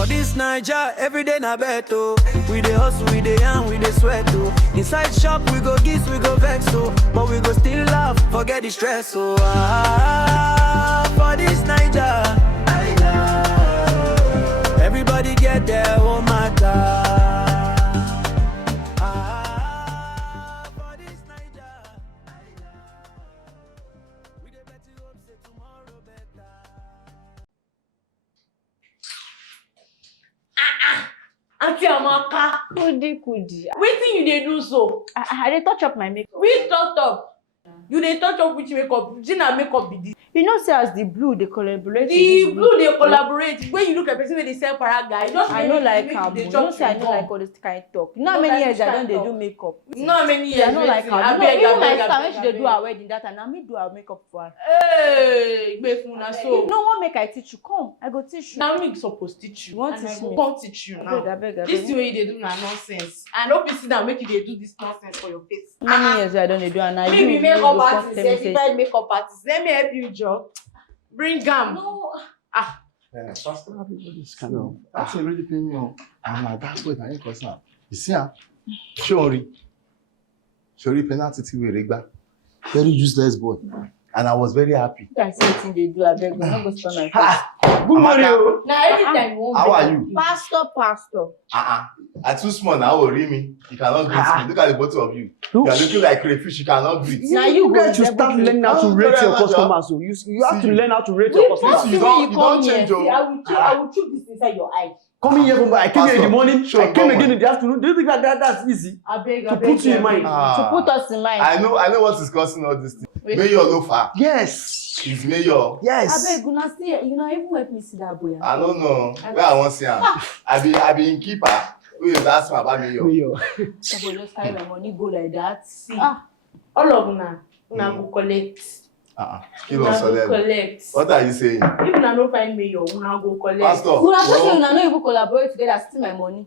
For this Niger, every day na beto. We dey hustle, we dey yarn, we dey sweat oh. Inside shop, we go giz, we go vex oh. But we go still laugh, forget the stress oh. For this Niger, everybody get their own matter. For this Niger, we dey bet you hope say tomorrow better. Auntie Amaka, Kudi. wetin you dey do so? I dey touch up my makeup. Which touch up? You dey touch up which makeup? Gina makeup be this. You know, say as the blue they collaborate. The blue dey collaborate. When you look at person wey dey sell paraga, I know like am. You know say I know like all this kind of talk. You know how many years I don't dey do makeup. You know how many years? I know like am. Even my sister when she dey do her wedding that time, na me do her makeup for her. Hey, gbefuna so. If no one make I teach you, come. I go teach you. Na me suppose teach you. You want and teach I go me? come teach you now. Abeg. This thing wey you dey do na nonsense. I no fit sit down make you dey do this nonsense for your face. How many years I don't dey do and I Maybe you makeup go artist, tell me say certified makeup artist. Let me help you, Joe. Bring am. no. Pastor, how people this kind of that's a really pain me on. And my that's what I ain't concerned. You see, Shori penalty we regba. Very useless boy. And I was very happy. I see wetin they do. Abeg, we no go stand my face. Good morning. Now anytime you want. How are you? Pastor. I'm too small now, worry me. You cannot greet me. Look at the both of you. You are looking like crayfish, you cannot greet. Now you guys should start learning how to rate your customers. So you have to learn how to rate your customers. You don't change your. I will choose this inside your eye. Coming here from I came here in the morning, Sure, I came again in the afternoon. Do you think that's easy? Abeg. To put you in mind. To put us in mind. I know what is causing all this thing. Mayor Lofa. Yes. He's mayor. Yes. Abeg, una see, you know, even help me see that boy. I don't know. Where I want to see him. I be in keeper. Who is asking about mayor? Mayor. Suppose just carry my money go like that. See, all of una go collect. Kill Una us go them. collect. What are you saying? If una no find mayor, una go collect. Pastor. Una say una no even collaborate together, steal my money.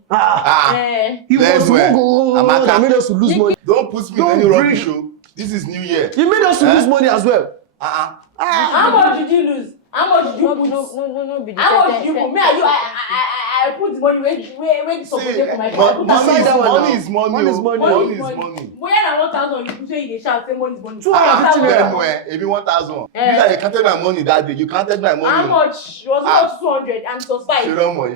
He Let's was wear. Google that made us to lose money. Don't put me in any rubbish show. This is New Year. He made us to lose money as well. How much did you lose? How much did you put? No, be the How much did you put? Me and you, I put the money where the support for my phone. Money is money. Money is money. Money is money. Where na 1,000 you put say you dey shout say money is money. 250 naira. Then where? Maybe 1,000. You guys counted my money that day. You counted my money. How much? It was not 200 and it was 5.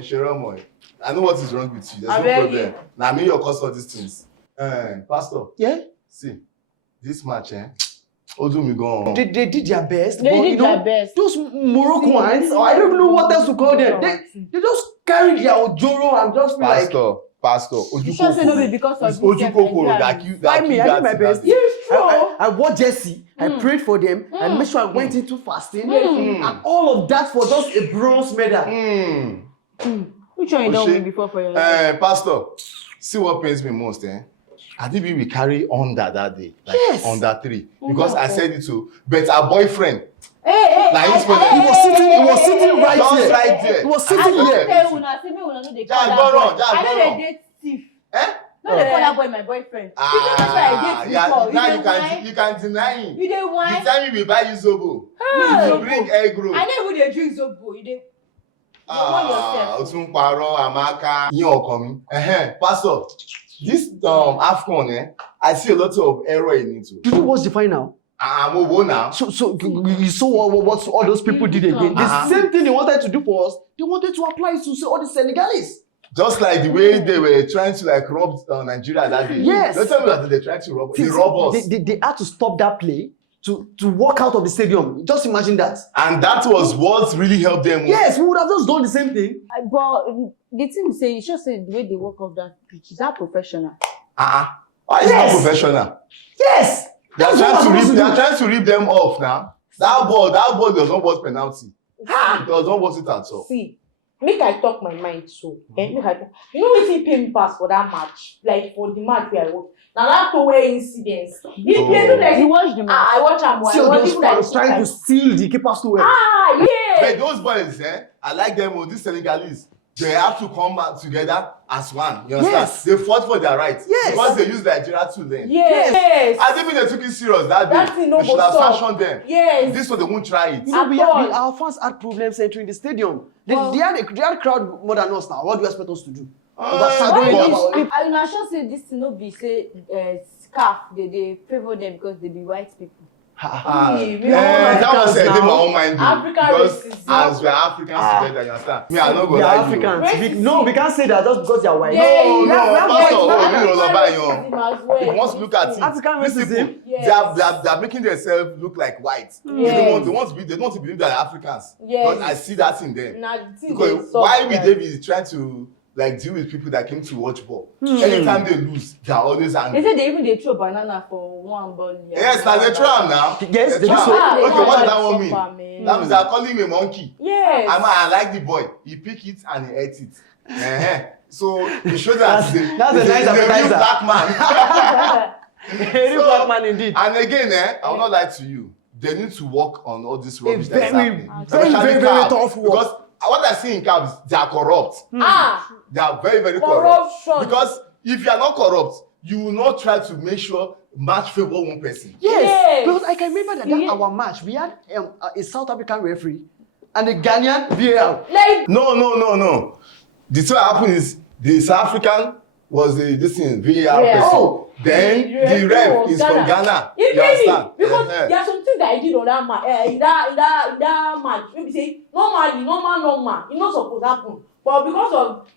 Share money. I know what is wrong with you. There's no problem. Now me your cause all these things. Pastor. Yeah? See, this match, Odu me go on. They did their best. They but, did you know, their best. Those Moroccans, or I don't know what else to call them. They just carry their Ojoro and just be like. Pastor, You sure say no be because of it's Ojukoko that you I did my best. Yes, I watched Jesse. I prayed for them. I made sure I went into fasting. And all of that for just a bronze medal. Which one you don't win before for your life? Pastor, see what pains me most, I think we will carry under that day, like Yes. under 3, because I said it to, but our boyfriend, Hey, like He was sitting right just there. right there. He was I sitting don't here. tell una, say me una no dey call Just that go boy. on, just I go know on. they date thief. Eh? No dey call that boy my boyfriend. Because that's why I date Yeah, before. now You you can deny him. dey The whine. time we buy you Zobo, you bring egg roll. I know even dey drink Zobo. You dey. O tún parọ́ Amaka yín ọkàn mi. Pastor, this Afcon, I see a lot of error in it. Did you watch the final? I'm over now. So you saw what all those people did again. The same thing they wanted to do for us, they wanted to apply it to all the Senegalese. Just like the way they were trying to like rob Nigeria that day. Yes. Don't tell me that they tried to rob. They rob us. They had to stop that play to walk out of the stadium. Just imagine that. And that was what really helped them. Yes, we would have just done the same thing. But the thing is say you should say the way they work off that pitch is that professional. Why is Yes. not professional? Yes. They are That's what trying I'm to supposed rip them them off now. That ball does not worth penalty. It does not worth it at all. See, make I talk my mind so. Make I talk. You know wetin pay me pass for that match? Like for the match where I work. Now that two-way incidents. They do like You watch the match. I watch am. See, those fans trying to steal the keeper's to yeah. But those boys, I like them. These Senegalese, they have to come back together as one. You understand? Yes. They fought for their rights. Yes. Because they used Nigeria to learn. Yes. I think they took it serious that day. That thing no They should go have stop. sanctioned them. Yes. This one they won't try it. You know, At all. our fans had problems entering the stadium. They Well- had crowd more than us now. What do you expect us to do? Why Overshadowing these them. people? I na sure say this thing no be say scarf they favour them because they be white people. That was a thing my own mind. African Because racism. as we're Africans together, you understand? Me, I don't go We are like you. Africans. No, we can't say that just because they are white. No, Pastor, African you racism as well. If you want to look at it, African these racism? people, Yes. they are making themselves look like white. Yes. They want to believe that they're Africans. Yes. But I see that in them. Na the thing Because dey suck why would that. they be trying to like deal with people that came to watch ball? Anytime they lose, they are always They angry. say they even they throw banana for one ball. Yes, now they try am now. Yes, they do try so. am. Okay, what does that one Suffer, mean? man. That means they are calling him a monkey. Yes. I like the boy. He pick it and he ate it. So he showed that he's That's a nice real appetizer. black man. Very black man indeed. And again, I will not lie to you. They need to work on all this rubbish that is very, happening. very, Especially very, very CAF. tough work. Because what I see in cabs, they are corrupt. They are very, very Corruption. corrupt. Because if you are not corrupt, you will not try to make sure match favor one person. Yes. Because I can remember that our match, we had a South African referee and a Ghanaian VAR. Like No. The thing that happened is the South African was this thing VAR person. Oh. Then the ref is from Ghana. It You understand? because there are some things that I did on that match. In that match, maybe say normal, it's not supposed to happen. But because of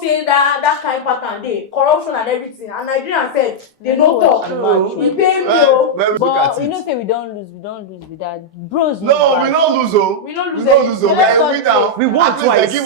say that kind of pattern, corruption and everything, and Nigerians said they no talk. It pay me o. When we look But at you know it. say we don't lose with that. Bros No, we don't lose, oh. We don't lose We anything. win now. We won At least twice. They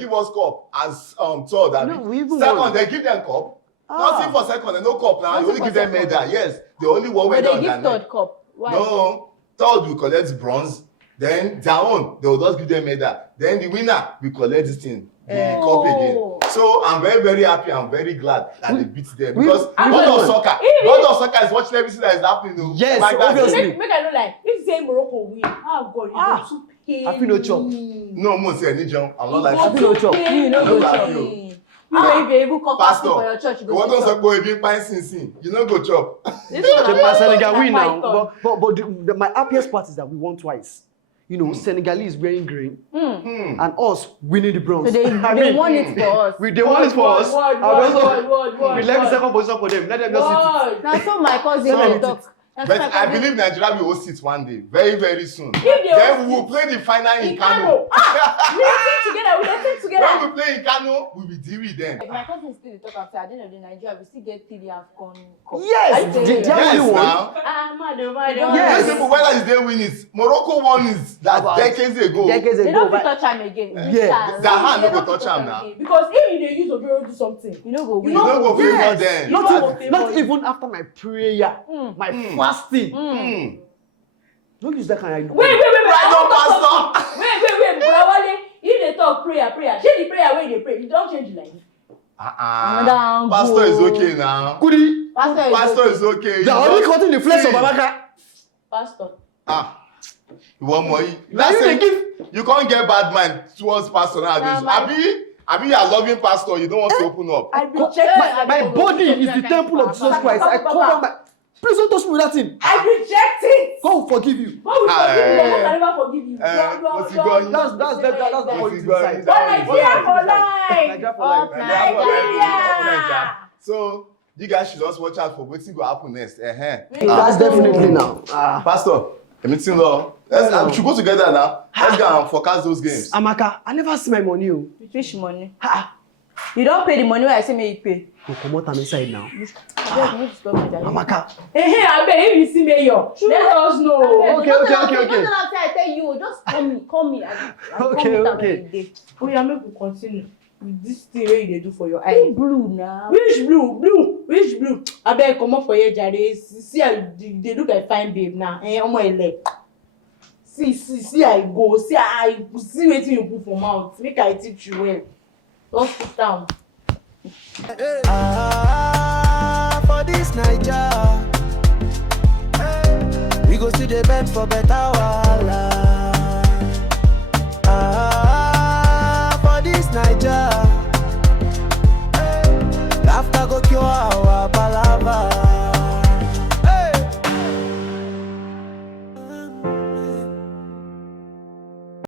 give us cup as third. No, we even second, won. they give them cup. Nothing for second, and no cup now. You Nothing only for give them second. medal. Yes, they only one But medal. they give third cup. Why? No, third we collect bronze. Then their own, they will just give them medal. Then the winner we collect this thing, the cup again. So I'm very, very happy. I'm very glad that they beat them because God of soccer is watching everything that is happening. Oh. Yes, like that. obviously. Make I know like if say Morocco win, God, you go too pay. I feel no chop. No, mo say any jump. I'm not like I feel no chop. You know No go laugh, chop. yo. You know if you even come Pastor, for your church, you you want go to chop. go ebi pine sin. You no go chop. This one The na Senegal win Python. now. But my happiest part is that we won twice. You know, Senegalese wearing green and us winning the bronze. So they won it for us. They won it for us. Word. We left the second position for them. Let them just sit it. Now so my cousin So dey many talk. Na so But my I cousin- believe Nigeria will host it one day, very, very soon. If they Then host we will play the final in Kano. We are team together. When we play in Kano, we will deal with them. My cousin still dey talk am say at the end of the day Nigeria we still get 3 Afcon cup. Yes, Are you they serious? are Yes, only one. now. Mad. Yes. These people, whether is they win it, Morocco won it that About decades ago. Decades They ago. don't fit but- touch am again. Yeah, that hand no go touch am now. Because if you dey use Ojoro do something, You no go win. You You don't go favor Yes. them. Not even after my prayer, my fasting. Don't use that kind of. wait. Right on, Pastor. Wait, Brawale, if they talk prayer, shey the prayer wey you dey pray, you don change like Another angle. Pastor is okay now. Goody. Pastor is okay. They are only cutting the flesh of Babaka. pastor. You want more? Now you dey give. You can't get bad mind towards pastor nowadays. Abi you are loving pastor, you don't want to open up. I reject My body is the temple of Jesus Christ. I cover my. Please don't touch me with that thing. I reject it. God will forgive you. God will forgive you, God can never forgive you. What's he going? That's the point inside. But Nigeria for life. Nigeria for life. Nigeria. So you guys should just watch out for what's going to happen next. That's definitely now. Pastor, meeting law. We should go together now. Let's go and forecast those games. Amaka, I never see my money. Which money? You don't pay the money wey I say make you pay. You come out inside now. Abeg, no disturb me, Daddy. Amaka. Abeg, if you see mayor, let us know. Okay. Don't I tell you, just call me. Okay. Oh yeah, make we continue with this thing wey you dey do for your eye. Blue now. Which blue? Abeg comot for here jare. See how you dey look like fine babe now. Omo ele. See I go. See wetin you put for mouth. Make I teach you well. Just sit down. For this Naija, we go still dey beg for better wahala.